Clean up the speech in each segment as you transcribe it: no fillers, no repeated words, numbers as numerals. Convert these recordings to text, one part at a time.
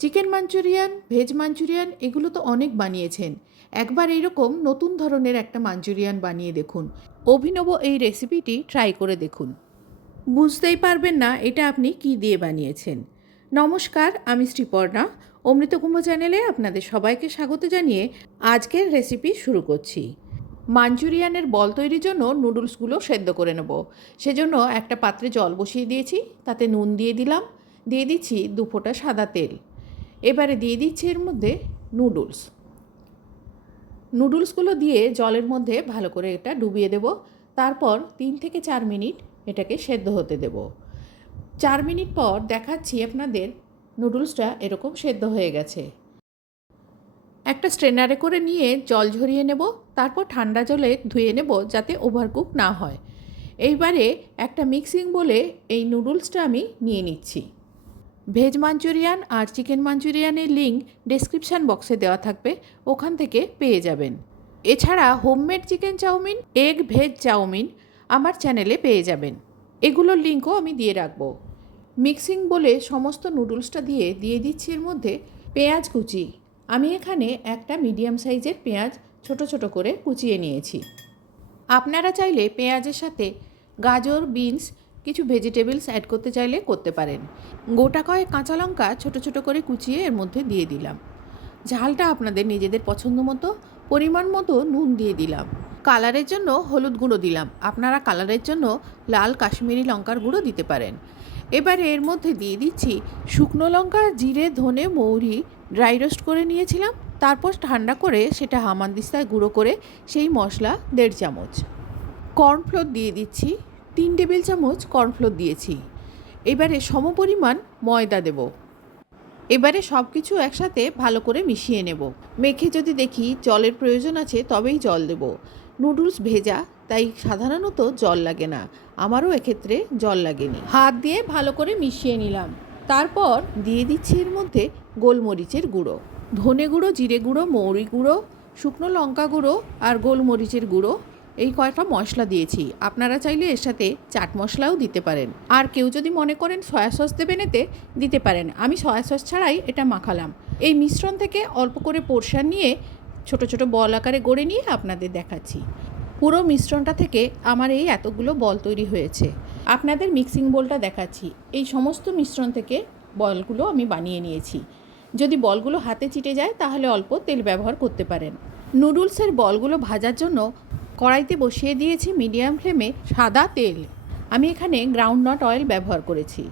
Chicken Manchurian, veg Manchurian এগুলো তো অনেক বানিয়েছেন। একবার এইরকম নতুন ধরনের একটা মাঞ্চুরিয়ান বানিয়ে দেখুন। অভিনব এই রেসিপিটি ট্রাই করে দেখুন। বুঝতেই পারবেন না এটা আপনি কি দিয়ে বানিয়েছেন। নমস্কার, আমি শ্রীপর্ণা। অমৃতকুম্ভ চ্যানেলে আপনাদের সবাইকে স্বাগত জানিয়ে আজকের রেসিপি শুরু করছি। মাঞ্চুরিয়ানের বল তৈরির জন্য নুডলসগুলো সেদ্ধ করে নেব। সেজন্য একটা পাত্রে জল বসিয়ে দিয়েছি, তাতে নুন দিয়ে দিলাম, দিয়ে দিচ্ছি 2 ফোঁটা সাদা তেল। এবারে দিয়ে দিচ্ছি এর মধ্যে নুডলসগুলো দিয়ে জলের মধ্যে ভালো করে এটা ডুবিয়ে দেব। তারপর 3 থেকে 4 মিনিট এটাকে সেদ্ধ হতে দেব। 4 মিনিট পর দেখাচ্ছি আপনাদের নুডলসটা এরকম সেদ্ধ হয়ে গেছে। একটা স্ট্রেনারে করে নিয়ে জল ঝরিয়ে নেব, তারপর ঠান্ডা জলে ধুয়ে নেব যাতে ওভারকুক না হয়। এইবারে একটা মিক্সিং বলে এই নুডলসটা আমি নিয়ে নিচ্ছি। ভেজ মাঞ্চুরিয়ান আর চিকেন মাঞ্চুরিয়ানের লিঙ্ক ডেসক্রিপশান বক্সে দেওয়া থাকবে, ওখান থেকে পেয়ে যাবেন। এছাড়া homemade chicken chow mein, egg veg chow mein আমার চ্যানেলে পেয়ে যাবেন। এগুলোর লিঙ্কও আমি দিয়ে রাখবো। মিক্সিং বলে সমস্ত নুডলসটা দিয়ে দিচ্ছি এর মধ্যে পেঁয়াজ কুচি। আমি এখানে একটা মিডিয়াম সাইজের পেঁয়াজ ছোট ছোট করে কুচিয়ে নিয়েছি। আপনারা চাইলে পেঁয়াজের সাথে গাজর, বিনস, কিছু ভেজিটেবলস অ্যাড করতে চাইলে করতে পারেন। গোটা কয়েক কাঁচা লঙ্কা ছোট ছোট করে কুচিয়ে এর মধ্যে দিয়ে দিলাম। ঝালটা আপনাদের নিজেদের পছন্দ মতো, পরিমাণ মতো নুন দিয়ে দিলাম। কালারের জন্য হলুদ গুঁড়ো দিলাম, আপনারা কালারের জন্য লাল কাশ্মীরি লঙ্কার গুঁড়ো দিতে পারেন। এবারে এর মধ্যে দিয়ে দিচ্ছি শুকনো লঙ্কা, জিরে, ধনে, মৌরি ড্রাই রোস্ট করে নিয়েছিলাম। তারপর ঠান্ডা করে সেটা হামানদিস্তায় গুঁড়ো করে সেই মশলা 1.5 চামচ। কর্নফ্লোর দিয়ে দিচ্ছি, 3 টেবিল চামচ কর্নফ্লোর দিয়েছি। এবারে সমপরিমাণ ময়দা দেব। এবারে সব কিছু একসাথে ভালো করে মিশিয়ে নেব। মেখে যদি দেখি জলের প্রয়োজন আছে তবেই জল দেব। নুডলস ভেজা, তাই সাধারণত জল লাগে না, আমারও এক্ষেত্রে জল লাগেনি। হাত দিয়ে ভালো করে মিশিয়ে নিলাম। তারপর দিয়ে দিচ্ছি এর মধ্যে গোলমরিচের গুঁড়ো, ধনে গুঁড়ো, জিরে গুঁড়ো, মৌরি গুঁড়ো, শুকনো লঙ্কা গুঁড়ো আর গোলমরিচের গুঁড়ো। এই কয়েকটা মশলা দিয়েছি, আপনারা চাইলে এর সাথে চাট মশলাও দিতে পারেন। আর কেউ যদি মনে করেন সয়া সস দেবেন এতে, দিতে পারেন। আমি সয়া সস ছাড়াই এটা মাখালাম। এই মিশ্রণ থেকে অল্প করে পোর্শন নিয়ে ছোট ছোট বল আকারে গড়ে নিয়ে আপনাদের দেখাচ্ছি। পুরো মিশ্রণটা থেকে আমার এই এতগুলো বল তৈরি হয়েছে। আপনাদের মিক্সিং বোলটা দেখাচ্ছি। এই সমস্ত মিশ্রণ থেকে বলগুলো আমি বানিয়ে নিয়েছি। যদি বলগুলো হাতে চিটে যায় তাহলে অল্প তেল ব্যবহার করতে পারেন। নুডলসের বলগুলো ভাজার জন্য কড়াইতে বসিয়ে দিয়েছি মিডিয়াম ফ্লেমে সাদা তেল। আমি এখানে গ্রাউন্ডনাট অয়েল ব্যবহার করেছি।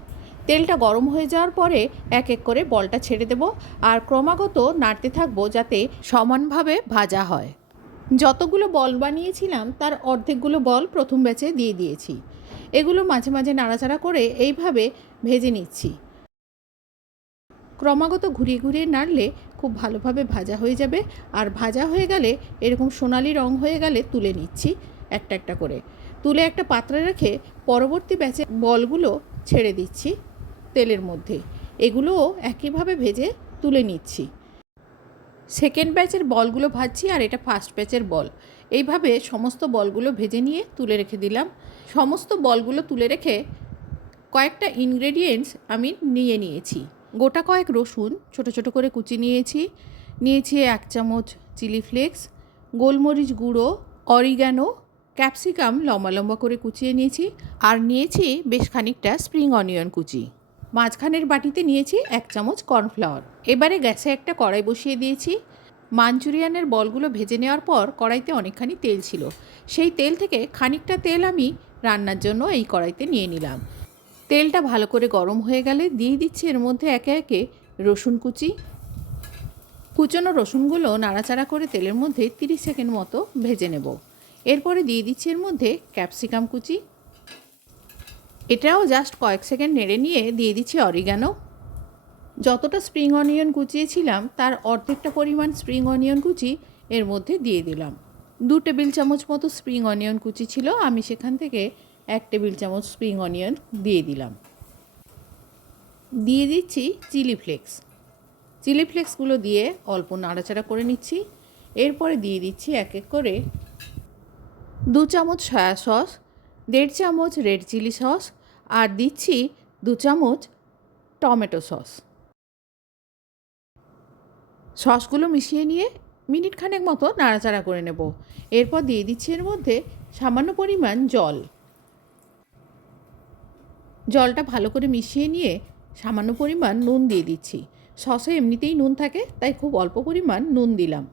তেলটা গরম হয়ে যাওয়ার পরে এক এক করে বলটা ছেড়ে দেব আর ক্রমাগত নাড়তে থাকবো যাতে সমানভাবে ভাজা হয়। যতগুলো বল বানিয়েছিলাম তার অর্ধেকগুলো বল প্রথম ব্যাচে দিয়ে দিয়েছি। এগুলো মাঝে মাঝে নাড়াচাড়া করে এইভাবে ভেজে নিচ্ছি। ক্রমাগত ঘুরিয়ে ঘুরিয়ে নাড়লে খুব ভালোভাবে ভাজা হয়ে যাবে। আর ভাজা হয়ে গেলে এরকম সোনালি রং হয়ে গেলে তুলে নিচ্ছি একটা একটা করে। তুলে একটা পাত্রে রেখে পরবর্তী ব্যাচে বলগুলো ছেড়ে দিচ্ছি তেলের মধ্যে। এগুলোও একইভাবে ভেজে তুলে নিচ্ছি। সেকেন্ড ব্যাচের বলগুলো ভাজছি আর এটা ফার্স্ট ব্যাচের বল। এইভাবে সমস্ত বলগুলো ভেজে নিয়ে তুলে রেখে দিলাম। সমস্ত বলগুলো তুলে রেখে কয়েকটা ইনগ্রেডিয়েন্টস আমি নিয়েছি। গোটা কয়েক রসুন ছোট ছোট করে কুচি নিয়েছি। 1 চামচ চিলি ফ্লেক্স, গোলমরিচ গুঁড়ো, অরিগ্যানো, ক্যাপসিকাম লম্বা লম্বা করে কুচিয়ে নিয়েছি। আর নিয়েছি বেশ খানিকটা স্প্রিং অনিয়ন কুচি। মাঝখানের বাটিতে নিয়েছি 1 চামচ কর্নফ্লাওয়ার। এবারে গ্যাসে একটা কড়াই বসিয়ে দিয়েছি। মাঞ্চুরিয়ানের বলগুলো ভেজে নেওয়ার পর কড়াইতে অনেকখানি তেল ছিল। সেই তেল থেকে খানিকটা তেল আমি রান্নার জন্য এই কড়াইতে নিয়ে নিলাম। তেলটা ভালো করে গরম হয়ে গেলে দিয়ে দিচ্ছি এর মধ্যে একে একে রসুন কুচি। কুচনো রসুনগুলো নাড়াচাড়া করে তেলের মধ্যে 30 সেকেন্ড মতো ভেজে নেব। এরপরে দিয়ে দিচ্ছি এর মধ্যে ক্যাপসিকাম কুচি। এটাও জাস্ট কয়েক সেকেন্ড নেড়ে নিয়ে দিয়ে দিচ্ছি অরিগ্যানো। যতটা স্প্রিং অনিয়ন কুচিয়েছিলাম তার অর্ধেকটা পরিমাণ স্প্রিং অনিয়ন কুচি এর মধ্যে দিয়ে দিলাম। 2 টেবিল চামচ মতো স্প্রিং অনিয়ন কুচি ছিল, আমি সেখান থেকে 1 টেবিল চামচ স্প্রিং অনিয়ন দিয়ে দিলাম। দিয়ে দিচ্ছি চিলি ফ্লেক্স। চিলি ফ্লেক্সগুলো দিয়ে অল্প নাড়াচাড়া করে নিচ্ছি। এরপরে দিয়ে দিচ্ছি এক এক করে 2 চামচ সয়া সস, 1.5 চামচ রেড চিলি সস আর দিচ্ছি 2 চামচ টমেটো সস। সসগুলো মিশিয়ে নিয়ে মিনিট খানেক মতো নাড়াচাড়া করে নেব। এরপর দিয়ে দিচ্ছি এর মধ্যে সামান্য পরিমাণ জল। জলটা ভালো করে মিশিয়ে নিয়ে সামান্য পরিমাণ নুন দিয়ে দিচ্ছি। সসে এমনিতেই নুন থাকে, তাই খুব অল্প পরিমাণ নুন দিলাম।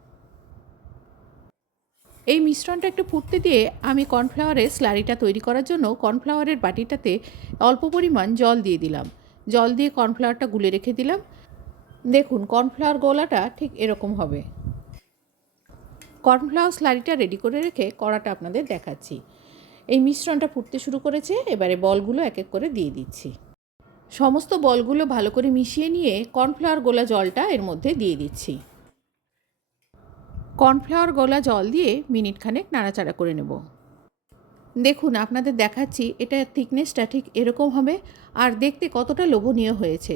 এই মিশ্রণটা একটু ফুটতে দিয়ে আমি কর্নফ্লাওয়ারের স্লারিটা তৈরি করার জন্য কর্নফ্লাওয়ারের বাটিটাতে অল্প পরিমাণ জল দিয়ে দিলাম। জল দিয়ে কর্নফ্লাওয়ারটা গুলে রেখে দিলাম। দেখুন কর্নফ্লাওয়ার গোলাটা ঠিক এরকম হবে। কর্নফ্লাওয়ার স্লারিটা রেডি করে রেখে কড়াটা আপনাদের দেখাচ্ছি। এই মিশ্রণটা ফুটতে শুরু করেছে, এবারে বলগুলো এক এক করে দিয়ে দিচ্ছি। সমস্ত বলগুলো ভালো করে মিশিয়ে নিয়ে কর্নফ্লাওয়ার গোলা জলটা এর মধ্যে দিয়ে দিচ্ছি। কর্নফ্লাওয়ার গোলা জল দিয়ে মিনিট খানেক নাড়াচাড়া করে নেব। দেখুন আপনাদের দেখাচ্ছি, এটা থিকনেসটা ঠিক এরকম হবে আর দেখতে কতটা লোভনীয় হয়েছে।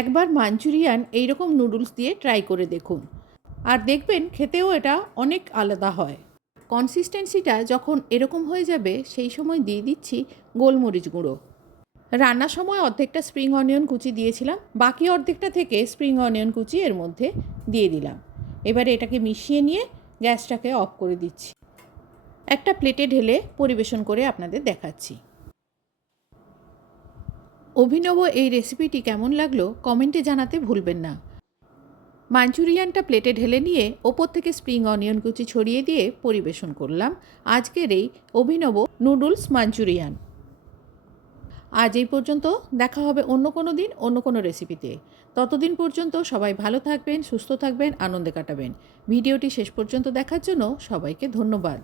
একবার মাঞ্চুরিয়ান এইরকম নুডলস দিয়ে ট্রাই করে দেখুন, আর দেখবেন খেতেও এটা অনেক আলাদা হয়। কনসিস্টেন্সিটা যখন এরকম হয়ে যাবে সেই সময় দিয়ে দিচ্ছি গোলমরিচ গুঁড়ো। রান্নার সময় অর্ধেকটা স্প্রিং অনিয়ন কুচি দিয়েছিলাম, বাকি অর্ধেকটা থেকে স্প্রিং অনিয়ন কুচি এর মধ্যে দিয়ে দিলাম। এবারে এটাকে মিশিয়ে নিয়ে গ্যাসটাকে অফ করে দিচ্ছি। একটা প্লেটে ঢেলে পরিবেশন করে আপনাদের দেখাচ্ছি। অভিনব এই রেসিপিটি কেমন লাগলো কমেন্টে জানাতে ভুলবেন না। মাঞ্চুরিয়ানটা প্লেটে ঢেলে নিয়ে ওপর থেকে স্প্রিং অনিয়ন কুচি ছড়িয়ে দিয়ে পরিবেশন করলাম আজকের এই অভিনব নুডলস মাঞ্চুরিয়ান। আজ এই পর্যন্ত, দেখা হবে অন্য কোনো দিন অন্য কোনো রেসিপিতে। ততদিন পর্যন্ত সবাই ভালো থাকবেন, সুস্থ থাকবেন, আনন্দে কাটাবেন। ভিডিওটি শেষ পর্যন্ত দেখার জন্য সবাইকে ধন্যবাদ।